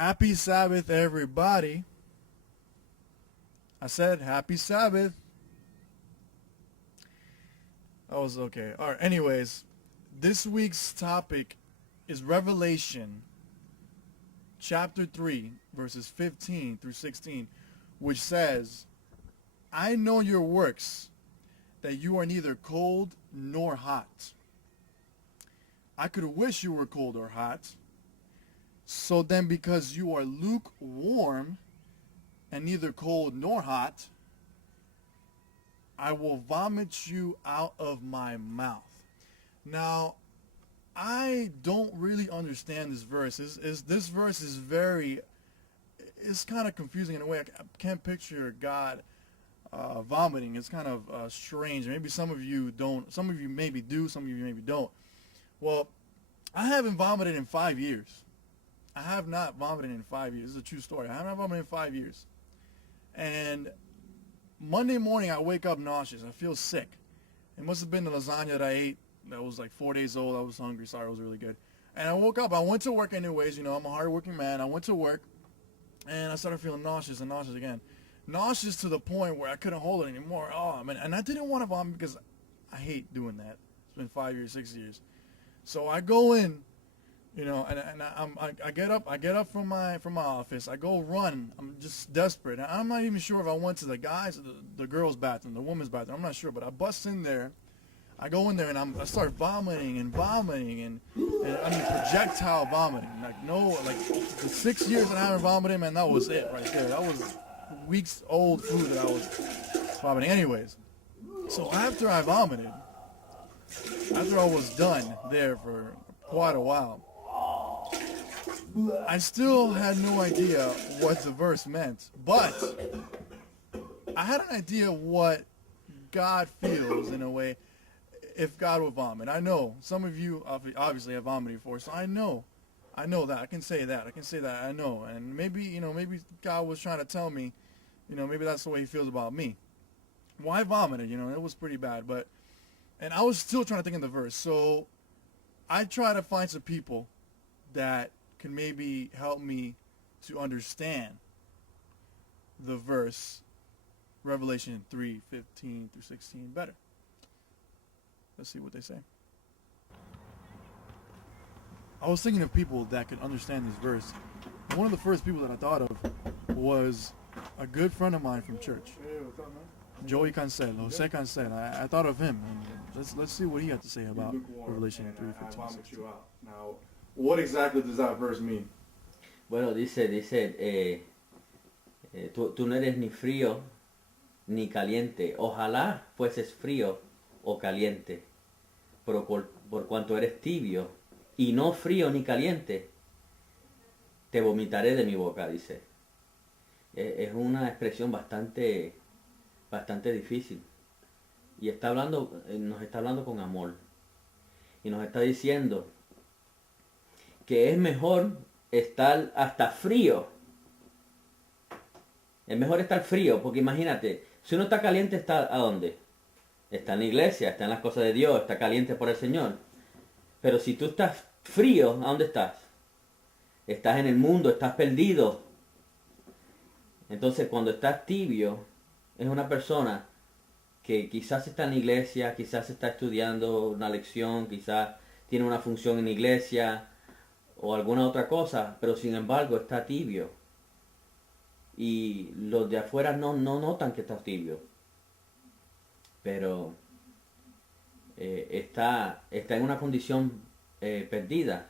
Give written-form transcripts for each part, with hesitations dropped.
Happy Sabbath, everybody. I said happy Sabbath. That was okay. All right, anyways, this week's topic is Revelation chapter 3, verses 15 through 16, which says, I know your works, that you are neither cold nor hot. I could wish you were cold or hot. So then, because you are lukewarm and neither cold nor hot, I will vomit you out of my mouth. Now, I don't really understand this verse. This verse is it's kind of confusing in a way. I can't picture God vomiting. It's kind of strange. Maybe some of you don't. Some of you maybe do. Some of you maybe don't. Well, I haven't vomited in 5 years. I have not vomited in 5 years. This is a true story. I have not vomited in 5 years. And Monday morning, I wake up nauseous. I feel sick. It must have been the lasagna that I ate that was like 4 days old. I was hungry. Sorry, it was really good. And I woke up. I went to work anyways. You know, I'm a hardworking man. I went to work, and I started feeling nauseous and nauseous again. Nauseous to the point where I couldn't hold it anymore. Oh, man. And I didn't want to vomit because I hate doing that. It's been 5 years, 6 years. So I go in, you know, and I get up from my office. I go run. I'm just desperate. And I'm not even sure if I went to the guys, or the girls' bathroom, the women's bathroom. I'm not sure, but I bust in there. I go in there and I start vomiting and I mean projectile vomiting. The 6 years that I haven't vomited, man, that was it right there. That was weeks old food that I was vomiting. Anyways, so after I vomited, after I was done there for quite a while, I still had no idea what the verse meant, but I had an idea what God feels in a way if God would vomit. I know some of you obviously have vomited before, so I know that. I can say that. I know. And maybe God was trying to tell me, maybe that's the way he feels about me. Well, I vomited, it was pretty bad, and I was still trying to think of the verse. So I try to find some people that can maybe help me to understand the verse, Revelation 3:15 through 16 better. Let's see what they say. I was thinking of people that could understand this verse. One of the first people that I thought of was a good friend of mine from church. Hey, what's up, man? Joey Cancel, Jose Cancel. I thought of him. And let's see what he had to say about Revelation 3:15. Now, what exactly does that verse mean? Bueno, dice, tú no eres ni frío ni caliente. Ojalá fueses frío o caliente. Pero por cuanto eres tibio y no frío ni caliente, te vomitaré de mi boca, dice. Es una expresión bastante difícil. Y nos está hablando con amor. Y nos está diciendo que es mejor estar hasta frío. Es mejor estar frío, porque imagínate, si uno está caliente, ¿está a dónde? Está en la iglesia, está en las cosas de Dios, está caliente por el Señor. Pero si tú estás frío, ¿a dónde estás? Estás en el mundo, estás perdido. Entonces, cuando estás tibio, es una persona que quizás está en la iglesia, quizás está estudiando una lección, quizás tiene una función en la iglesia o alguna otra cosa, pero sin embargo está tibio. Y los de afuera no notan que estás tibio. Pero está en una condición perdida,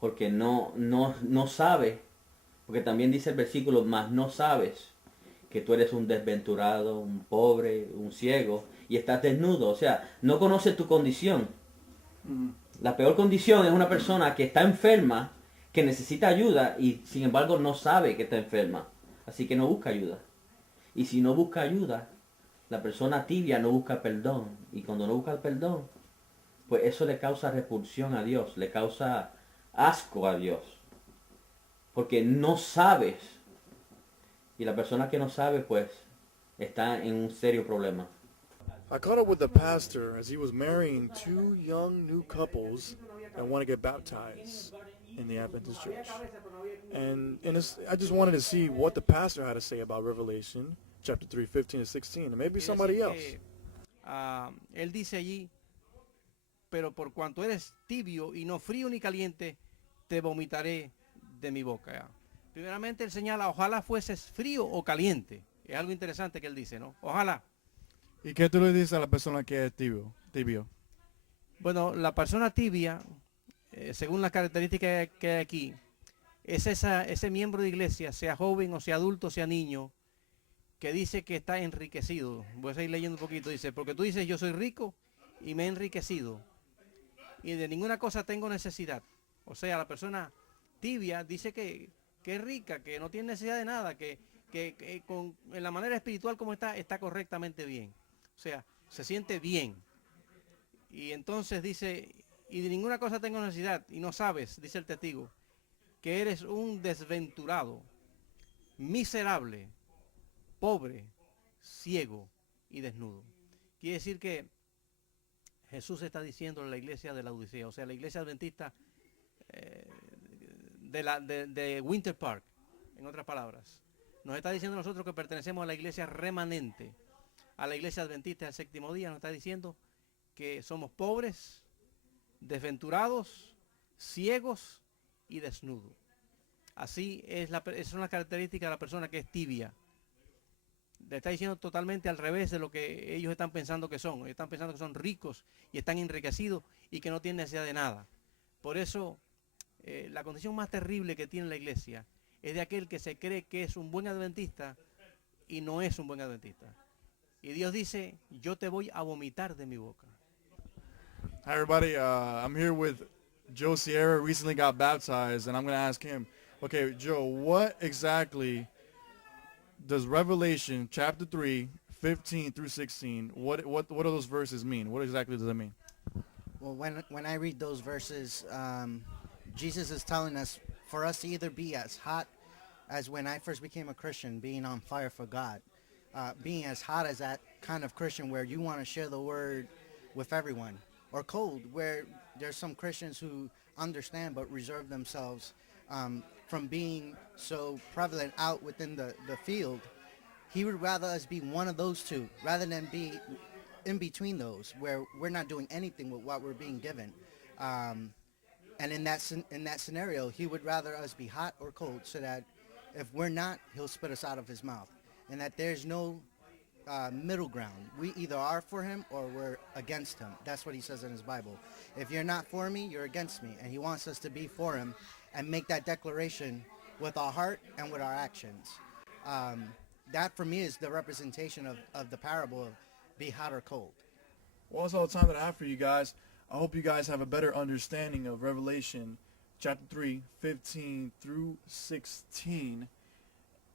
porque no sabe, porque también dice el versículo, mas no sabes que tú eres un desventurado, un pobre, un ciego, y estás desnudo. O sea, no conoces tu condición. La peor condición es una persona que está enferma, que necesita ayuda, y sin embargo no sabe que está enferma. Así que no busca ayuda. Y si no busca ayuda, la persona tibia no busca perdón. Y cuando no busca el perdón, pues eso le causa repulsión a Dios, le causa asco a Dios. Porque no sabes. Y la persona que no sabe, pues, está en un serio problema. I caught up with the pastor as he was marrying two young new couples that want to get baptized in the Adventist church. And I just wanted to see what the pastor had to say about Revelation chapter 3, 15 and 16, and maybe Quiere somebody decir else. que, él dice allí, pero por cuanto eres tibio y no frío ni caliente, te vomitaré de mi boca. Primeramente él señala, ojalá fueses frío o caliente. Es algo interesante que él dice, ¿no? Ojalá. ¿Y qué tú le dices a la persona que es tibio? Bueno, la persona tibia, según las características que hay aquí, es ese miembro de iglesia, sea joven o sea adulto, sea niño, que dice que está enriquecido. Voy a seguir leyendo un poquito. Dice, porque tú dices, yo soy rico y me he enriquecido y de ninguna cosa tengo necesidad. O sea, la persona tibia dice que es rica, que no tiene necesidad de nada, que en la manera espiritual como está correctamente bien. O sea, se siente bien. Y entonces dice, y de ninguna cosa tengo necesidad, y no sabes, dice el testigo, que eres un desventurado, miserable, pobre, ciego y desnudo. Quiere decir que Jesús está diciendo a la iglesia de la Odisea, o sea, la iglesia adventista de Winter Park, en otras palabras. Nos está diciendo a nosotros que pertenecemos a la iglesia remanente, a la iglesia adventista del séptimo día. Nos está diciendo que somos pobres, desventurados, ciegos y desnudos. Así es esas son las características de la persona que es tibia. Le está diciendo totalmente al revés de lo que ellos están pensando que son. Ellos están pensando que son ricos y están enriquecidos y que no tienen necesidad de nada. Por eso, la condición más terrible que tiene la iglesia es de aquel que se cree que es un buen adventista y no es un buen adventista. Y Dios dice, yo te voy a vomitar de mi boca. Hi everybody, I'm here with Joe Sierra, recently got baptized, and I'm going to ask him, okay, Joe, what exactly does Revelation chapter 3, 15 through 16, what do those verses mean? What exactly does that mean? Well, when I read those verses, Jesus is telling us for us to either be as hot as when I first became a Christian, being on fire for God, being as hot as that kind of Christian where you want to share the word with everyone, or cold where there's some Christians who understand but reserve themselves from being so prevalent out within the field. He would rather us be one of those two rather than be in between those where we're not doing anything with what we're being given. And in that scenario, he would rather us be hot or cold, so that if we're not, he'll spit us out of his mouth. And that there's no middle ground. We either are for him or we're against him. That's what he says in his Bible. If you're not for me, you're against me. And he wants us to be for him and make that declaration with our heart and with our actions. That for me is the representation of the parable of be hot or cold. Well, that's all the time that I have for you guys. I hope you guys have a better understanding of Revelation chapter 3, 15 through 16.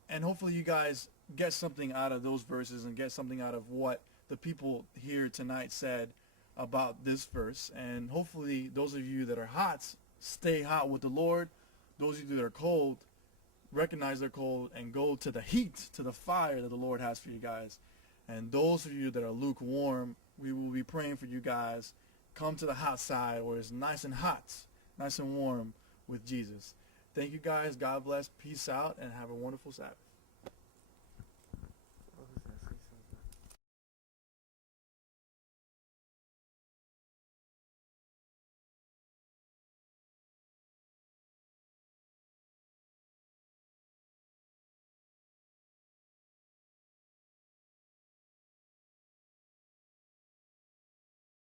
And hopefully you guys get something out of those verses and get something out of what the people here tonight said about this verse. And hopefully those of you that are hot, stay hot with the Lord. Those of you that are cold, recognize they're cold and go to the heat, to the fire that the Lord has for you guys. And those of you that are lukewarm, we will be praying for you guys. Come to the hot side where it's nice and hot, nice and warm with Jesus. Thank you guys. God bless. Peace out and have a wonderful Sabbath.